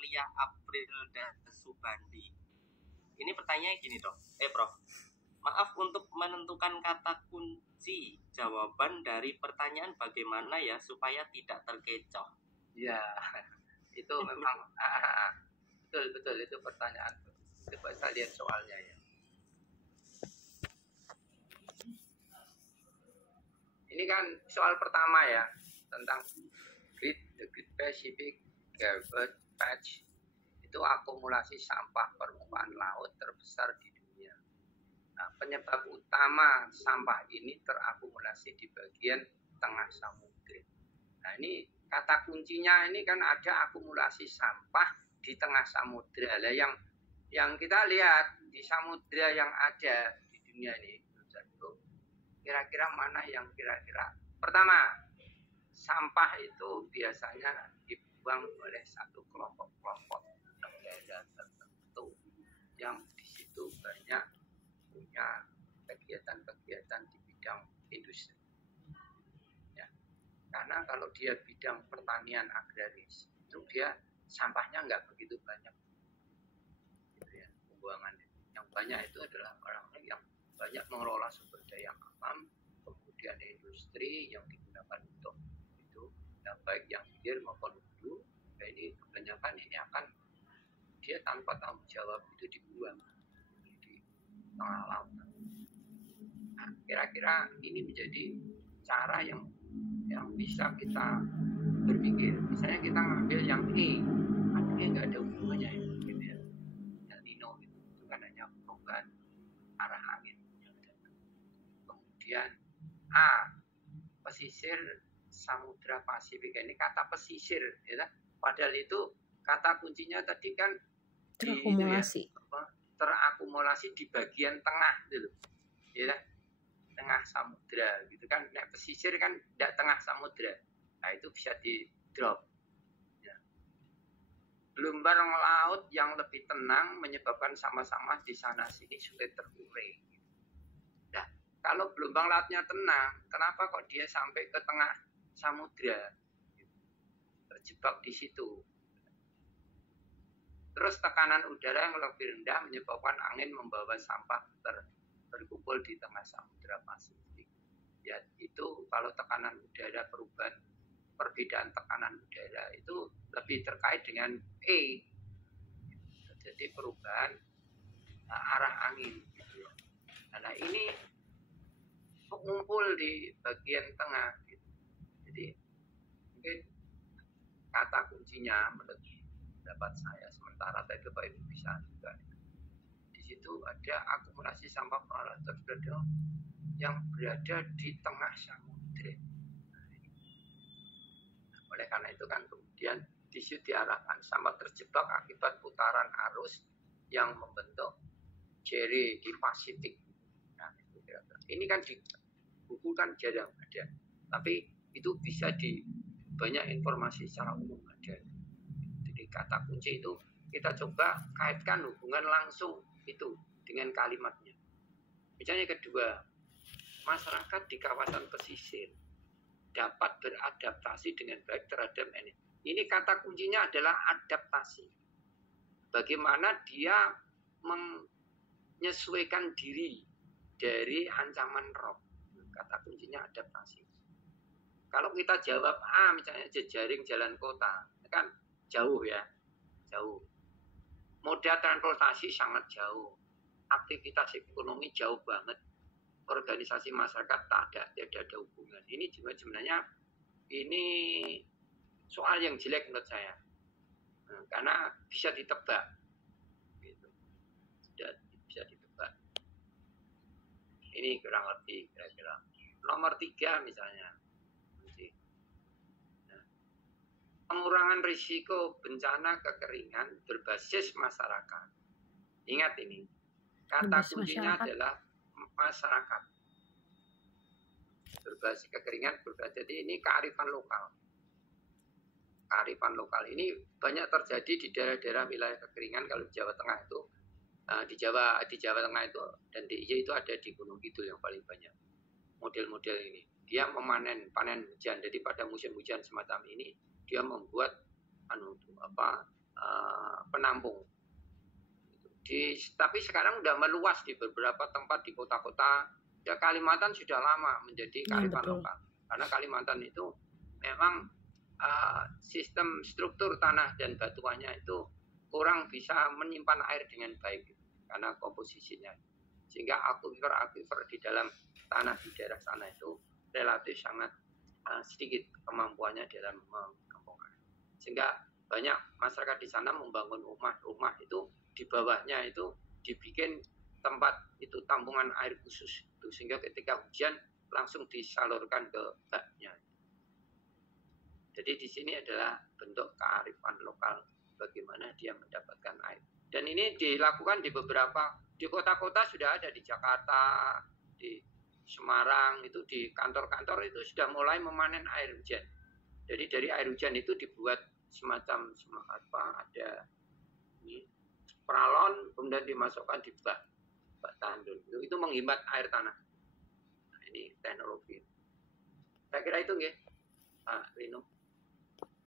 Alia April dan Subandi. Ini pertanyaannya gini dok, Prof. Maaf untuk menentukan kata kunci jawaban dari pertanyaan bagaimana ya supaya tidak terkecoh. Ya, itu memang betul itu pertanyaan. Coba saya lihat soalnya ya. Ini kan soal pertama ya tentang the Great Pacific Garbage Patch itu akumulasi sampah permukaan laut terbesar di dunia. Nah, penyebab utama sampah ini terakumulasi di bagian tengah samudra. Nah, ini kata kuncinya ini kan ada akumulasi sampah di tengah samudra. Lah yang kita lihat di samudra yang ada di dunia ini, kira-kira mana yang kira-kira pertama, sampah itu biasanya dibuang oleh satu kelompok-kelompok negara tertentu yang di situ banyak punya kegiatan-kegiatan di bidang industri. Ya. Karena kalau dia bidang pertanian agraris, itu dia sampahnya nggak begitu banyak. Gitu ya, pembuangannya. Yang banyak itu adalah orang-orang yang banyak mengelola sumber daya alam, kemudian industri yang digunakan untuk itu, ya, baik yang hilir maupun hulu. Nah, ini kebanyakan ini akan dia tanpa tanggung jawab itu dibuang di tengah laut. Nah, kira-kira ini menjadi cara yang bisa kita berpikir. Misalnya kita ngambil yang E, artinya nggak ada hubungannya gitu ya. El Nino itu kan hanya perubahan arah angin. Kemudian A, pesisir Samudra Pasifik. Ini kata pesisir, ya. Padahal itu kata kuncinya tadi kan terakumulasi. Terakumulasi di bagian tengah gitu, ya, tengah samudra, gitu kan. Nah, pesisir kan tidak tengah samudra, nah itu bisa di drop. Ya. Gelombang laut yang lebih tenang menyebabkan sama-sama di sana sini sulit terurai. Nah, kalau gelombang lautnya tenang, kenapa kok dia sampai ke tengah samudra? Terjebak di situ. Terus tekanan udara yang lebih rendah menyebabkan angin membawa sampah berkumpul di tengah Samudra Pasifik. Ya, itu kalau tekanan udara, perbedaan tekanan udara itu lebih terkait dengan E. Jadi perubahan arah angin. Gitu ya. Nah, ini mengumpul di bagian tengah. Gitu. Jadi mungkin kata kuncinya menurut pendapat saya, sementara tadi Bapak Ibu bisa juga. Di situ ada akumulasi sampah tertentu yang berada di tengah samudra. Nah, oleh karena itu kan kemudian di situ diarahkan sampah terjebak akibat putaran arus yang membentuk jeri di Pasifik. Nah, ini kan di buku kan jarang ada, tapi itu bisa di banyak informasi secara umum ada. Jadi kata kunci itu kita coba kaitkan hubungan langsung itu dengan kalimatnya. Misalnya kedua, masyarakat di kawasan pesisir dapat beradaptasi dengan baik terhadap ini. Ini kata kuncinya adalah adaptasi. Bagaimana dia menyesuaikan diri dari ancaman rob. Kata kuncinya adaptasi. Kalau kita jawab A, misalnya jejaring jalan kota, kan jauh ya, jauh. Moda transportasi sangat jauh. Aktivitas ekonomi jauh banget. Organisasi masyarakat tidak ada hubungan. Ini juga sebenarnya ini soal yang jelek menurut saya. Nah, karena bisa ditebak. Gitu. Bisa ditebak. Ini kurang lebih kira-kira. Nomor 3 misalnya. Pengurangan risiko bencana kekeringan berbasis masyarakat. Ingat ini, kata kuncinya adalah masyarakat. Berbasis kekeringan, jadi ini kearifan lokal. Kearifan lokal ini banyak terjadi di daerah-daerah wilayah kekeringan. Kalau di Jawa Tengah itu, di Jawa Tengah itu dan DIY itu ada di Gunung Kidul yang paling banyak. Model-model ini, dia panen hujan. Jadi pada musim hujan semacam ini, dia membuat menampung. Tapi sekarang udah meluas di beberapa tempat di kota-kota. Ya, Kalimantan sudah lama menjadi kearifan lokal. Karena Kalimantan itu memang sistem struktur tanah dan batuannya itu kurang bisa menyimpan air dengan baik karena komposisinya. Sehingga aquifer di dalam tanah di daerah sana itu relatif sangat sedikit kemampuannya dalam menampung air. Sehingga banyak masyarakat di sana membangun rumah itu di bawahnya itu dibikin tempat itu tampungan air khusus itu, sehingga ketika hujan langsung disalurkan ke baknya. Jadi di sini adalah bentuk kearifan lokal bagaimana dia mendapatkan air. Dan ini dilakukan di kota-kota sudah ada, di Jakarta, di Semarang, itu di kantor-kantor itu sudah mulai memanen air hujan. Jadi dari air hujan itu dibuat semacam ada ini peralon, kemudian dimasukkan di bak tandun. Itu menghemat air tanah. Nah, ini teknologi. Saya kira itu nggih, Pak Rino.